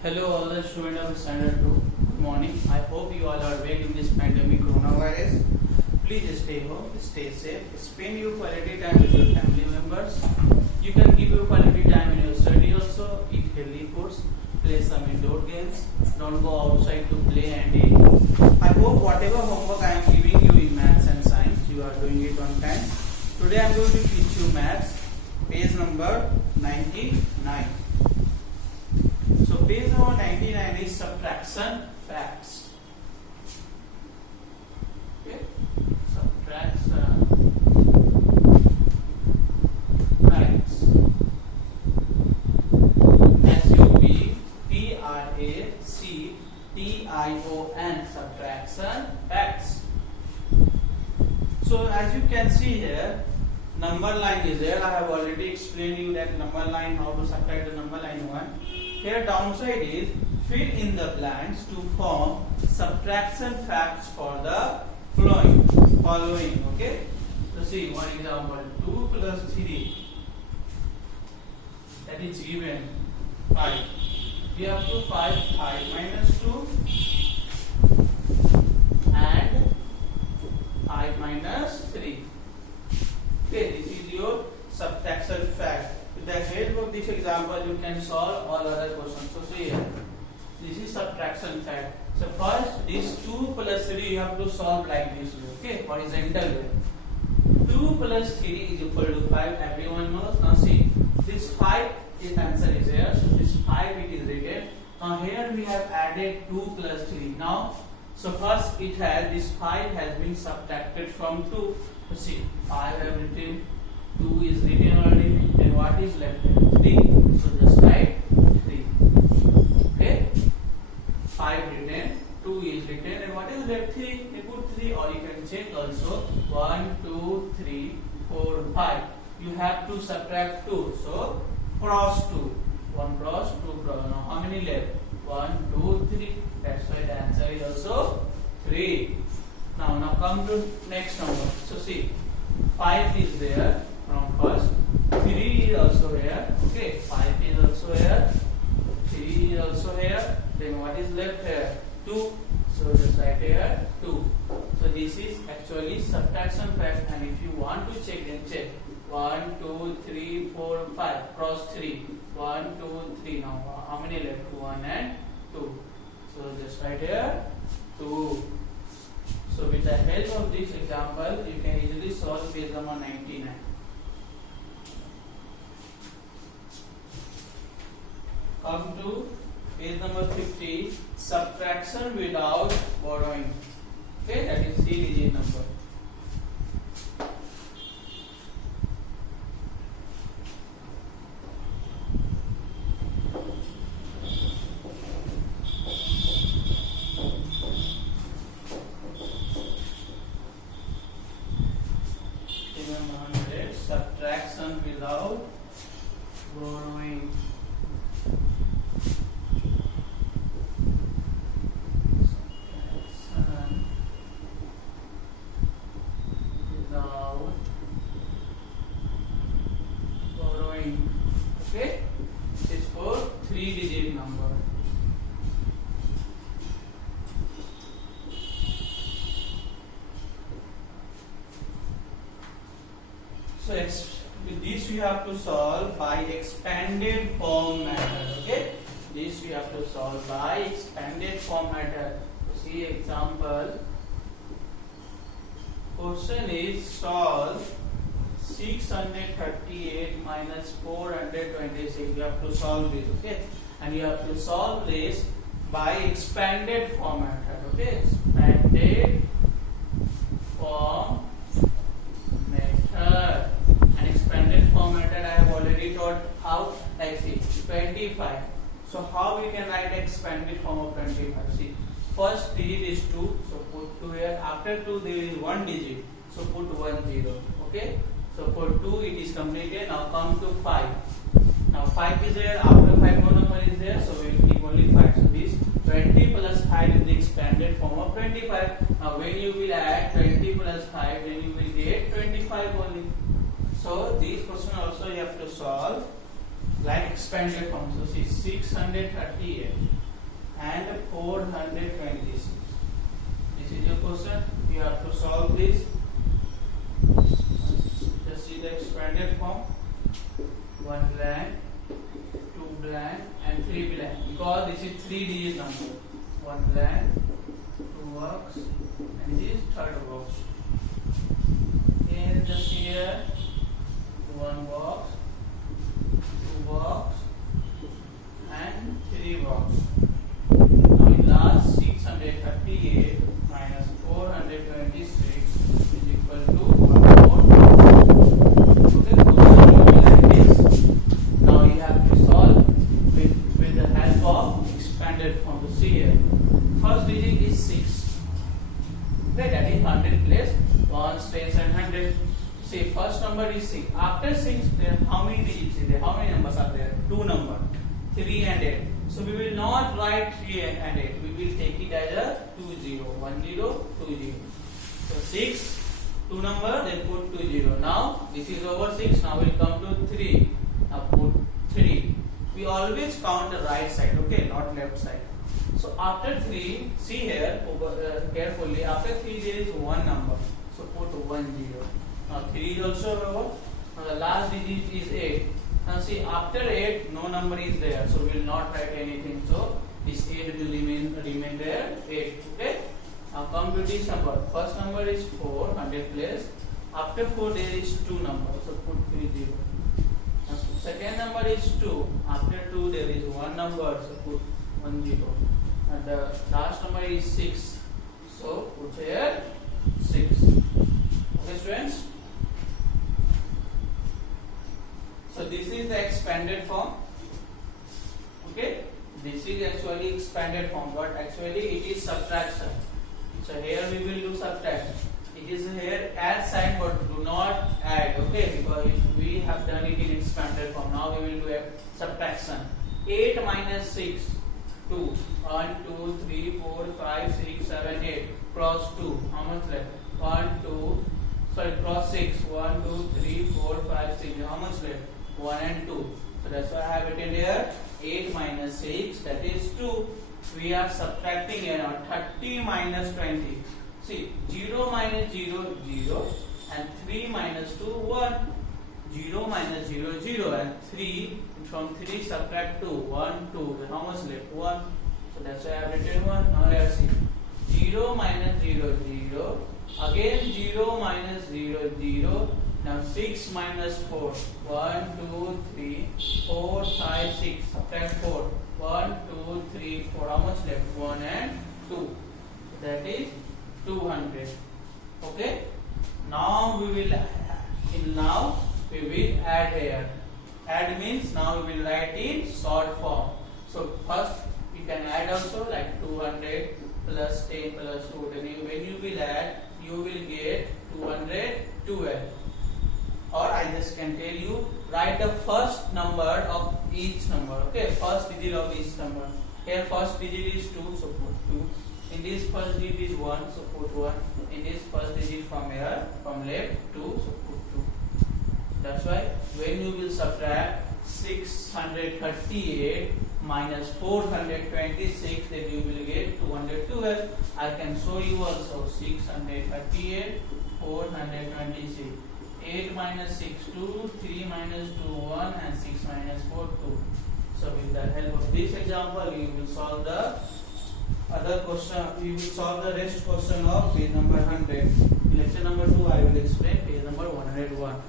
Hello, all the students of Standard 2. Good morning. I hope you all are well in this pandemic coronavirus. Please stay home, stay safe, spend your quality time with your family members. You can give your quality time in your study also, eat healthy foods, play some indoor games, don't go outside to play and eat. I hope whatever homework I am giving you in maths and science, you are doing it on time. Today I am going to teach you maths, page number 99. So page number 99 is subtraction facts. Okay, subtraction facts. SUBTRACTION, subtraction facts. So as you can see here, number line is there. I have already explained you that number line, how to subtract the number line 1. Here downside is fill in the blanks to form subtraction facts for the following. Okay. So see one example, 2 plus 3, that is given 5. We have to 5 minus 2 and 5 minus 3. Okay, this is your subtraction fact. With the help of this example, you can solve all other questions. So see here, this is subtraction fact. So first, this 2 plus 3 you have to solve like this way. Okay, horizontal way. 2 plus 3 is equal to 5. Everyone knows. Now see, this 5 is answer is here. So this 5 it is written. Now here we have added 2 plus 3. Now, so first it has this 5 has been subtracted from 2. So see, 5 have written, 2 is written already, and what is left? 3. So just write 3. Okay, 5 written, 2 is written, and what is left? 3. You put 3, or you can check also 1, 2, 3, 4, 5. You have to subtract 2. So cross 2. 1 cross, 2 cross. Now how many left? 1, 2, 3. That's why the answer is also 3. Now come to next number. So see, 5 is there from first. 3 is also here. Okay, 5 is also here. 3 is also here. Then what is left here? 2. So just write here 2. So this is actually subtraction fact, and if you want to check, then check. 1, 2, 3, 4, 5. Cross 3. 1, 2, 3. Now how many left? 1 and 2. So just write here 2. So with the help of this example, you can easily solve page number 99. Come to page number 50, subtraction without borrowing. Okay, that is 3-digit number. Subtraction without borrowing. Subtraction without borrowing. Okay, this is for 3-digit number. So with this we have to solve by expanded form method. Okay, this we have to solve by expanded form method. So see example. Question is solve 638 minus 426. You have to solve this. Okay, and you have to solve this by expanded form method. Okay, expanded form method. Expanded form method I have already taught how. Like see 25. So how we can write expanded form of 25? See, first digit is 2. So put 2 here. After 2 there is 1 digit. So put 1 0. Okay. So for 2 it is completed. Now come to 5. Now 5 is there. After 5 no number is there. So we will keep only 5. So this 20 plus 5 is the expanded form of 25. Now when you will add 20 plus 5, then you will get 25 only. So these question also you have to solve like expanded form. So see 638 and 426. This is your question. You have to solve this. Just see the expanded form. 1 blank, 2 blank and 3 blank, because this is 3 digit number. 1 blank, 2 box and this is third box. Here just here 1 box, 2 box and 3 box. Now in last 638 minus 426 is equal to 1 more box. Okay, so will be like this. Now you have to solve with the help of expanded form. To see here, first digit is 6. Okay, that is 100 place 1s, 10s and 100. See, first number is 6. After 6, there how many digits is there? How many numbers are there? 2 numbers, 3 and 8. So we will not write 3 and 8. We will take it as a 2 0, 1 0, 2 0. So 6, 2 number, then put 2 0. Now this is over 6. Now we'll come to 3. Now put 3. We always count the right side, okay, not left side. So after 3, see here carefully. After 3 there is 1 number. So put 1 0. Now 3 is also over. Now the last digit is 8. Now see, after 8 no number is there, so we will not write anything. So this 8 will remain there. 8. Okay. Now come to this number. First number is 4, 100 place. After 4 there is 2 numbers, so put 3 0. Now second number is 2. After 2 there is 1 number, so put 1 0. And the last number is 6, so put here 6. Okay, students. So this is the expanded form. Okay, this is actually expanded form, but actually it is subtraction. So here we will do subtraction. It is here add sign, but do not add. Okay, because if we have done it in expanded form, now we will do a subtraction. 8 minus 6, 2. 1, 2, 3, 4, 5, 6, 7, 8. Cross 2. How much left? 1, 2. Sorry, cross 6. 1, 2, 3, 4, 5, 6. How much left? 1 and 2. So that's why I have written here 8 minus 6, that is 2. We are subtracting here now 30 minus 20. See, 0 minus 0, 0 and 3 minus 2, 1. 0 minus 0, 0 and 3. From 3 subtract 2, 1, 2. Then how much left? 1. So that's why I have written 1. Now let's see. 0 minus 0, 0. Again 0 minus 0, 0. Now 6 minus 4. 1, 2, 3, 4, 5, 6. Subtract 4. 1, 2, 3, 4. How much left? 1 and 2. So that is 200. Okay. Now we will add here. Add means now we will write in short form. So first you can add also like 200 plus 10 plus 2. Then when you will add, you will get 212. Or I just can tell you, write the first number of each number. Okay, first digit of each number. Here first digit is 2, so put 2. In this first digit is 1, so put 1. In this first digit from here, from left 2, so put 2. That's why when you will subtract 638 minus 426, then you will get 212. I can show you also 638, 426. 8 minus 6, 2, 3 minus 2, 1 and 6 minus 4, 2. So with the help of this example, you will solve the other question. You will solve the rest question of page number 100. In lecture number 2, I will explain page number 101.